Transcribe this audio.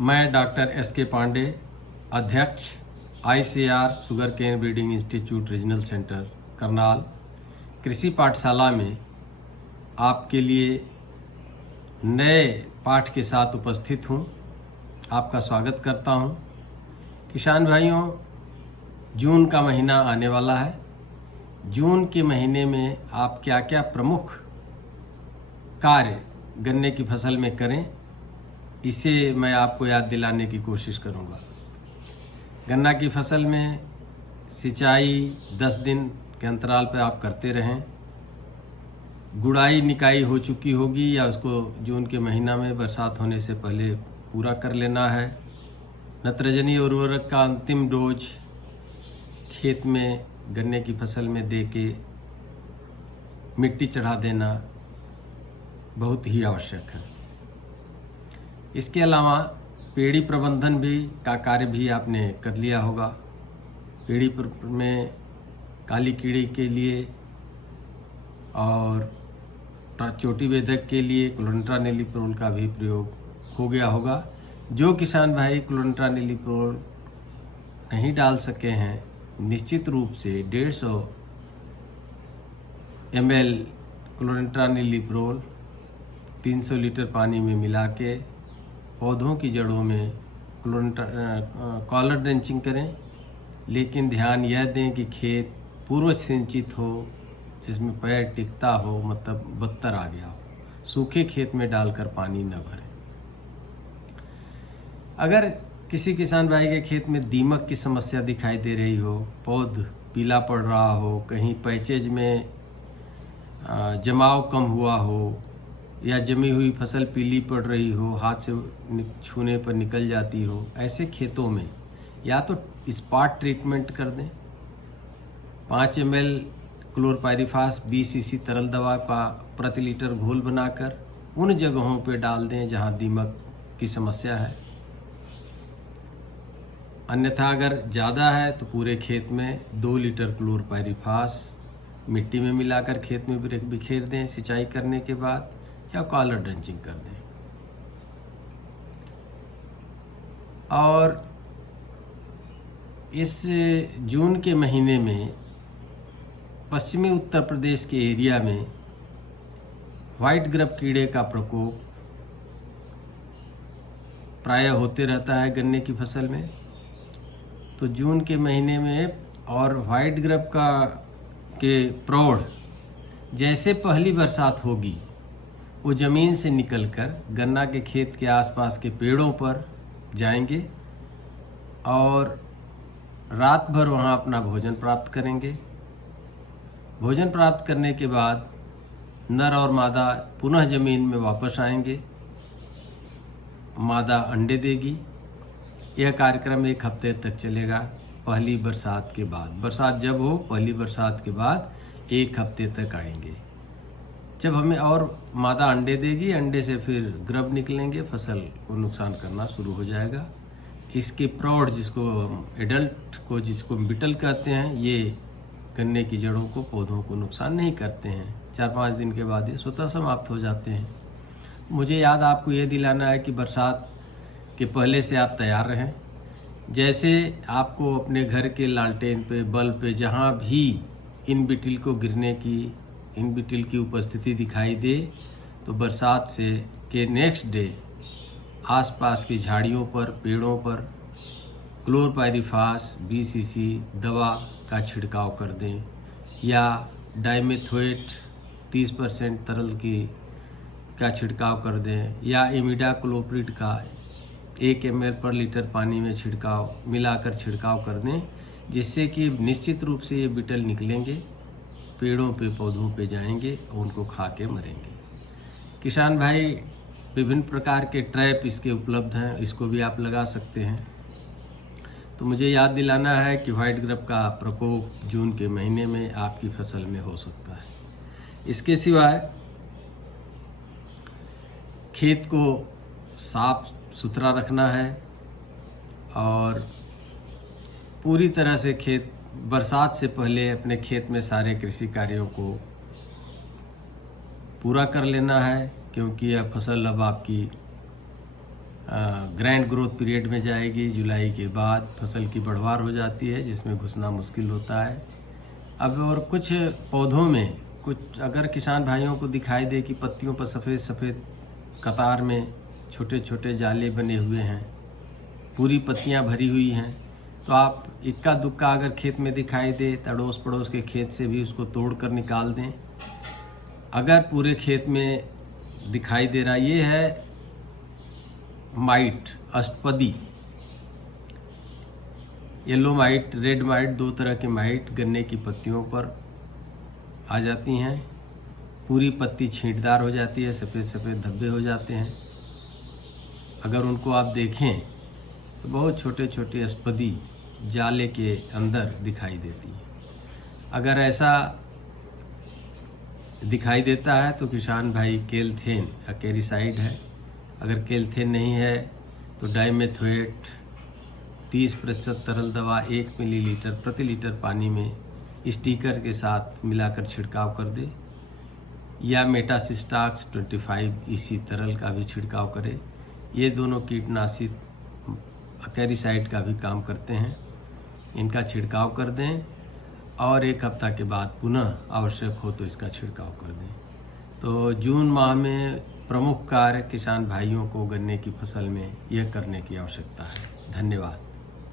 मैं doctor S के पांडे, अध्यक्ष ICR sugar cane breeding institute regional centre Karnal कृषि पाठशाला में आपके लिए नए पाठ के साथ उपस्थित हूँ। आपका स्वागत करता हूँ। किसान भाइयों, जून का महीना आने वाला है। जून के महीने में आप क्या क्या प्रमुख कार्य गन्ने की फसल में करें, इसे मैं आपको याद दिलाने की कोशिश करूंगा। गन्ना की फसल में सिंचाई 10 दिन के अंतराल पर आप करते रहें। गुड़ाई निकाई हो चुकी होगी या उसको जून के महीना में बरसात होने से पहले पूरा कर लेना है। नत्रजनी उर्वरक का अंतिम डोज खेत में गन्ने की फसल में दे के मिट्टी चढ़ा देना बहुत ही आवश्यक है। इसके अलावा पेड़ी प्रबंधन भी का कार्य भी आपने कर लिया होगा। पेड़ी में काली कीड़ी के लिए और चोटी वेदक के लिए क्लोरेंट्रानिलीप्रोल का भी प्रयोग हो गया होगा। जो किसान भाई क्लोरेंट्रानिलीप्रोल नहीं डाल सके हैं, निश्चित रूप से 150 ml क्लोरेंट्रानिलीप्रोल 300 लीटर पानी में मिला के पौधों की जड़ों में कॉलर ड्रेंचिंग करें। लेकिन ध्यान यह दें कि खेत पूर्व सिंचित हो, जिसमें पैर टिकता हो, मतलब बत्तर आ गया हो। सूखे खेत में डालकर पानी न भरें। अगर किसी किसान भाई के खेत में दीमक की समस्या दिखाई दे रही हो, पौध पीला पड़ रहा हो, कहीं पैचेज में जमाव कम हुआ हो या जमी हुई फसल पीली पड़ रही हो, हाथ से छूने पर निकल जाती हो, ऐसे खेतों में या तो स्पॉट ट्रीटमेंट कर दें। 5 ml क्लोरपायरिफास 20 cc तरल दवा का प्रति लीटर घोल बनाकर उन जगहों पर डाल दें जहां दीमक की समस्या है। अन्यथा अगर ज़्यादा है तो पूरे खेत में 2 लीटर क्लोरपायरिफास मिट्टी में मिलाकर खेत में बिखेर दें सिंचाई करने के बाद, या कॉलर ड्रेंचिंग कर दें। और इस जून के महीने में पश्चिमी उत्तर प्रदेश के एरिया में व्हाइट ग्रब कीड़े का प्रकोप प्रायः होते रहता है गन्ने की फसल में। तो जून के महीने में और व्हाइट ग्रब के प्रौढ़ जैसे पहली बरसात होगी, वो ज़मीन से निकलकर गन्ना के खेत के आसपास के पेड़ों पर जाएंगे और रात भर वहाँ अपना भोजन प्राप्त करेंगे। भोजन प्राप्त करने के बाद नर और मादा पुनः ज़मीन में वापस आएंगे। मादा अंडे देगी। यह कार्यक्रम 1 हफ्ते तक चलेगा। पहली बरसात के बाद, बरसात जब हो पहली बरसात के बाद 1 हफ्ते तक आएंगे। जब हमें और मादा अंडे देगी, अंडे से फिर ग्रब निकलेंगे, फसल को नुकसान करना शुरू हो जाएगा। इसके प्रौढ़ जिसको एडल्ट को जिसको बिटल कहते हैं, ये गन्ने की जड़ों को पौधों को नुकसान नहीं करते हैं। 4-5 दिन के बाद ये स्वतः समाप्त हो जाते हैं। मुझे याद आपको ये दिलाना है कि बरसात के पहले से आप तैयार रहें। जैसे आपको अपने घर के लालटेन पे, बल्ब पे, जहाँ भी इन बिटिल की उपस्थिति दिखाई दे, तो बरसात से के नेक्स्ट डे आसपास की झाड़ियों पर, पेड़ों पर क्लोरपायरिफास 20 cc दवा का छिड़काव कर दें, या डाइमेथोएट 30% तरल का छिड़काव कर दें, या इमिडाक्लोप्रिड का 1 ml पर लीटर पानी में मिलाकर छिड़काव कर दें, जिससे कि निश्चित रूप से ये बिटल निकलेंगे, पेड़ों पे, पौधों पे जाएंगे और उनको खा के मरेंगे। किसान भाई, विभिन्न प्रकार के ट्रैप इसके उपलब्ध हैं, इसको भी आप लगा सकते हैं। तो मुझे याद दिलाना है कि व्हाइट ग्रब का प्रकोप जून के महीने में आपकी फसल में हो सकता है। इसके सिवाय खेत को साफ सुथरा रखना है और पूरी तरह से खेत बरसात से पहले अपने खेत में सारे कृषि कार्यों को पूरा कर लेना है, क्योंकि यह फसल अब आपकी ग्रैंड ग्रोथ पीरियड में जाएगी। जुलाई के बाद फसल की बढ़वार हो जाती है, जिसमें घुसना मुश्किल होता है। अब और कुछ पौधों में कुछ अगर किसान भाइयों को दिखाई दे कि पत्तियों पर सफ़ेद सफ़ेद कतार में छोटे छोटे जाले बने हुए हैं, पूरी पत्तियां भरी हुई हैं, तो आप इक्का दुक्का अगर खेत में दिखाई दे तो अड़ोस पड़ोस के खेत से भी उसको तोड़ कर निकाल दें। अगर पूरे खेत में दिखाई दे रहा, ये है माइट, अष्टपदी, येलो माइट, रेड माइट, दो तरह के माइट गन्ने की पत्तियों पर आ जाती हैं। पूरी पत्ती छींटदार हो जाती है, सफ़ेद सफ़ेद धब्बे हो जाते हैं। अगर उनको आप देखें तो बहुत छोटे छोटे अष्टपदी जाले के अंदर दिखाई देती है। अगर ऐसा दिखाई देता है तो किसान भाई केलथेन अकेरीसाइड है। अगर केलथेन नहीं है तो डाइमेथोएट 30% तरल दवा 1 मिलीलीटर प्रति लीटर पानी में स्टिकर के साथ मिलाकर छिड़काव कर दे, या मेटासिस्टाक्स 25 EC तरल का भी छिड़काव करे। ये दोनों कीटनाशी अकेरीसाइड का भी काम करते हैं। इनका छिड़काव कर दें और 1 हफ्ता के बाद पुनः आवश्यक हो तो इसका छिड़काव कर दें। तो जून माह में प्रमुख कार्य किसान भाइयों को गन्ने की फसल में यह करने की आवश्यकता है। धन्यवाद।